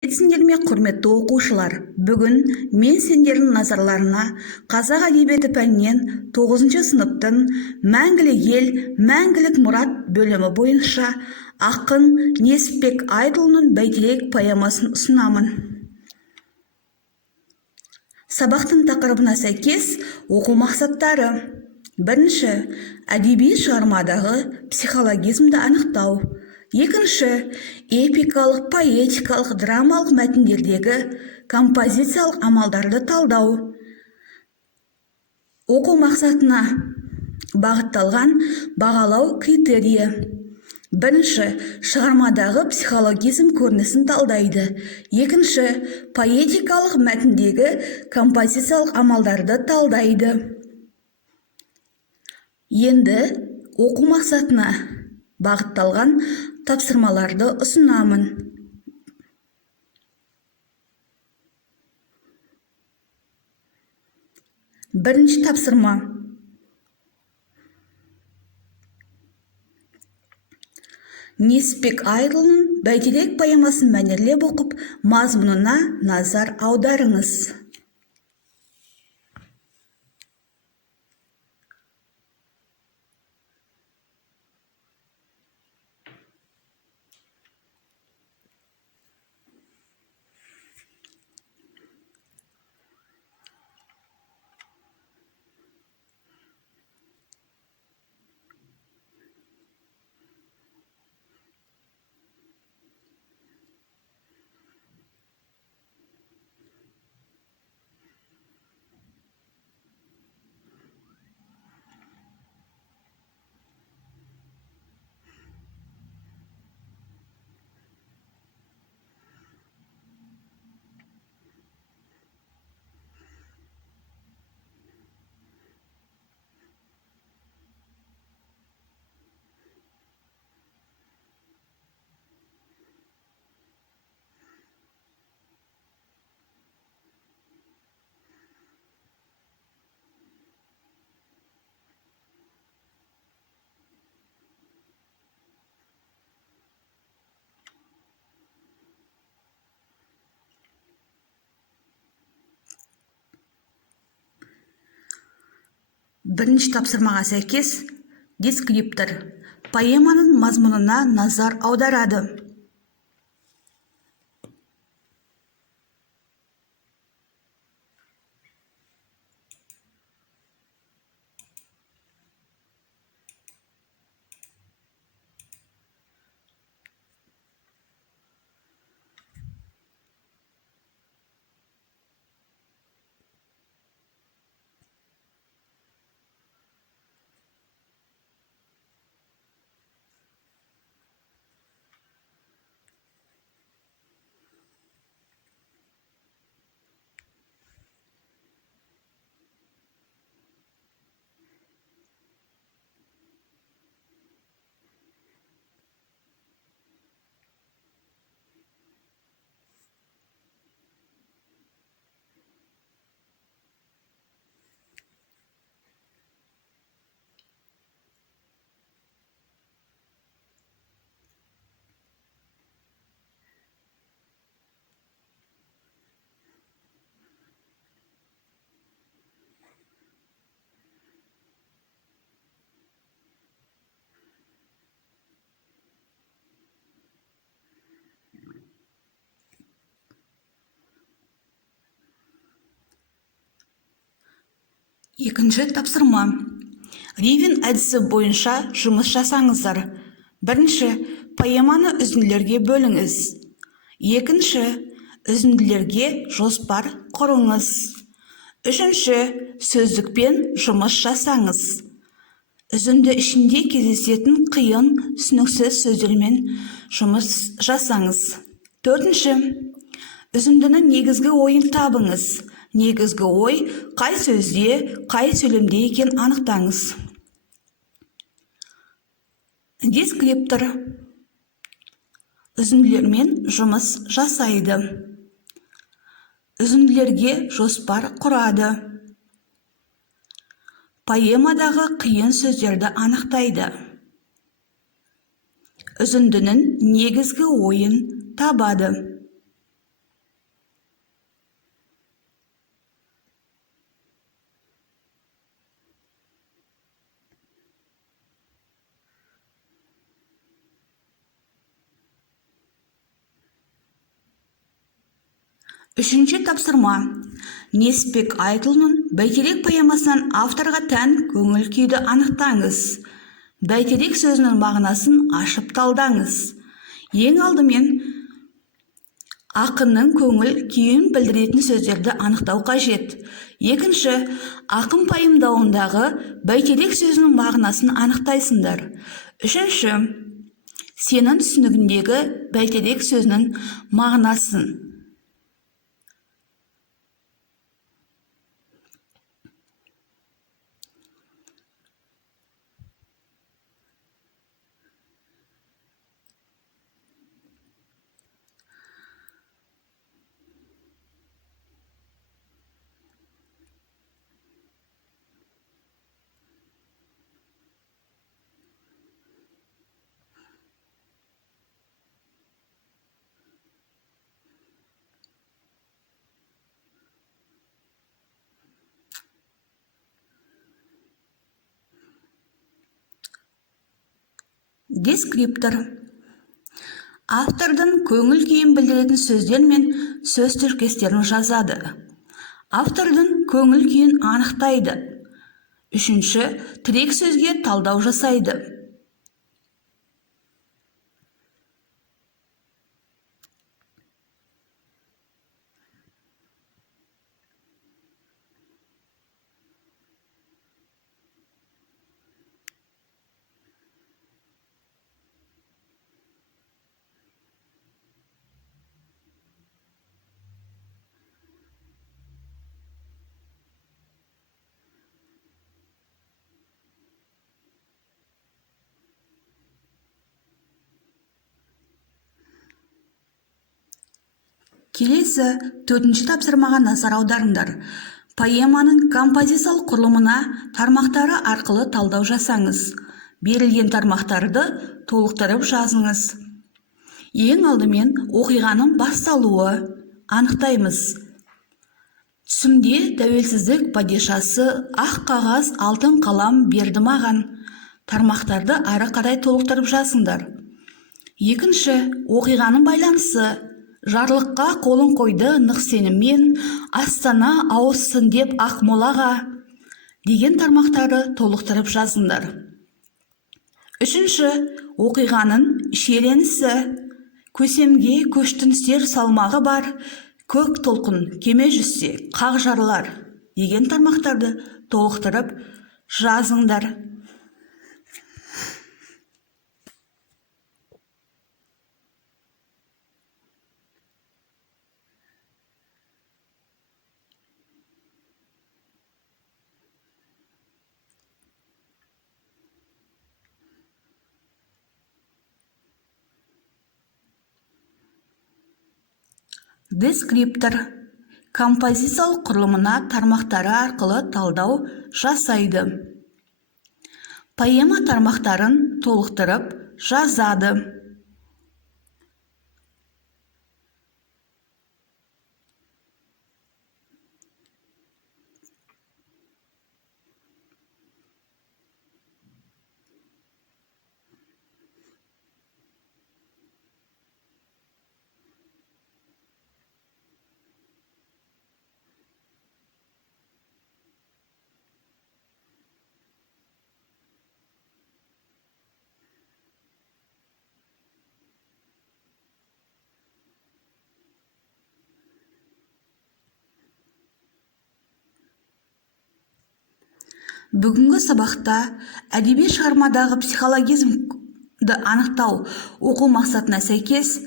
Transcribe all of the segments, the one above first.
Сендерме құрметті оқушылар, бүгін мен сендердің назарларына қазақ әдебиеті пәнінен 9 сыныптың мәңгілік ел, мәңгілік мұрат бөлімі бойынша ақын Несіпбек Айтұлының Бәйтерек поэмасын ұсынамын. Сабақтың тақырыбына сәйкес оқу мақсаттары: бірінші, әдеби шығармадағы психологизмді анықтау. Екінші, эпикалық, поэтикалық, драмалық мәтіндердегі композициялық амалдарды талдау. Оқу мақсатына бағытталған бағалау критерийі: бірінші, шығармадағы психологизм көрінісін талдайды. Екінші, поэтикалық мәтіндегі композициялық амалдарды талдайды. Енді оқу мақсатына бағытталған тапсырмаларды ұсынамын. Бірінші тапсырма: Несіпбек Айтұлының Бәйтерек поэмасын мәнерлеп оқып, мазмұнына назар аударыңыз. Бірінші тапсырмаға сәйкес дескриптор поэманың мазмұнына назар аударады. Екінші тапсырма: Ривен әдісі бойынша жұмыс жасаңыздар. Бірінші, поэманы үзінділерге бөліңіз. Екінші, үзінділерге жоспар құрыңыз. Үшінші, сөздікпен жұмыс жасаңыз. Үзінді ішінде кездесетін қиын, түсініксіз сөздермен жұмыс жасаңыз. Төртінші, үзіндінің негізгі ойын табыңыз. Негізгі ой қай сөзде, қай сөйлемде екен анықтаңыз. Дескриптор үзінділермен жұмыс жасайды. Үзінділерге жоспар құрады. Поэмадағы қиын сөздерді анықтайды. Үзіндінің негізгі ойын табады. Үшінші тапсырма. Несіпбек Айтұлының «Бәйтерек» поэмасынан авторға тән көңіл күйді анықтаңыз. «Бәйтерек» сөзінің мағынасын ашып талдаңыз. Ең алдымен ақынның көңіл күйін білдіретін сөздерді анықтау қажет. Екінші, ақын пайымдауындағы «Бәйтерек» сөзінің мағынасын анықтайсыңдар. Үшінші, сенің түсінігіндегі «Бәйтерек» сөзінің мағынасын. Дескриптор. Автордың көңіл күйін білдіретін сөздер мен сөз тіркестерін жазады. Автордың көңіл күйін анықтайды. Үшінші, тірек сөзге талдау жасайды. Келесі төртінші тапсырмаға назар аударыңдар. Поэманың композициялық құрылымына тармақтары арқылы талдау жасаңыз. Берілген тармақтарды толықтырып жазыңыз. Ең алдымен оқиғаның басталуы анықтаймыз. Түсімде тәуелсіздік падишасы ақ қағаз алтын қалам берді маған. Тармақтарды ары қарай толықтырып жазыңдар. Екінші, оқиғаның байланысы. Жарлыққа қолын қойды нық сеніммен, Астана ауыссын деп Ақмолаға деген тармақтары толықтырып жазыңдар. Үшінші, оқиғаның шиеленісі. Көсемге көштің сер салмағы бар, көк толқын кеме жүзсе қақ жарылар деген тармақтарды толықтырып жазыңдар. Дескриптор. Композициялық құрылымына тармақтары арқылы талдау жасайды. Поэма тармақтарын толықтырып жазады. Бүгінгі сабақта әдеби шығармадағы психологизмді анықтау оқу мақсатына сәйкес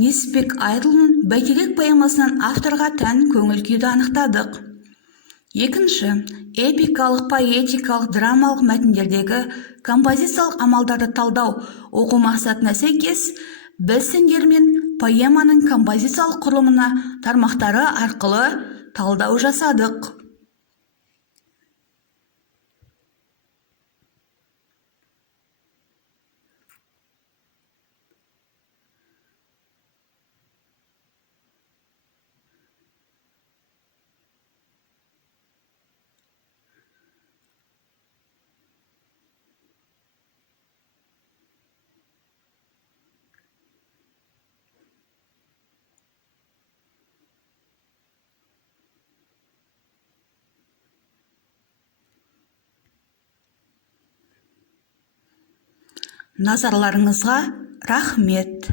Несіпбек Айтұлының «Бәйтерек» поэмасынан авторға тән көңіл күйді анықтадық. Екінші, эпикалық, поэтикалық, драмалық мәтіндердегі композициялық амалдарды талдау оқу мақсатына сәйкес біз сендермен поэманың композициялық құрылымына тармақтары арқылы талдау жасадық. Назарларыңызға рахмет.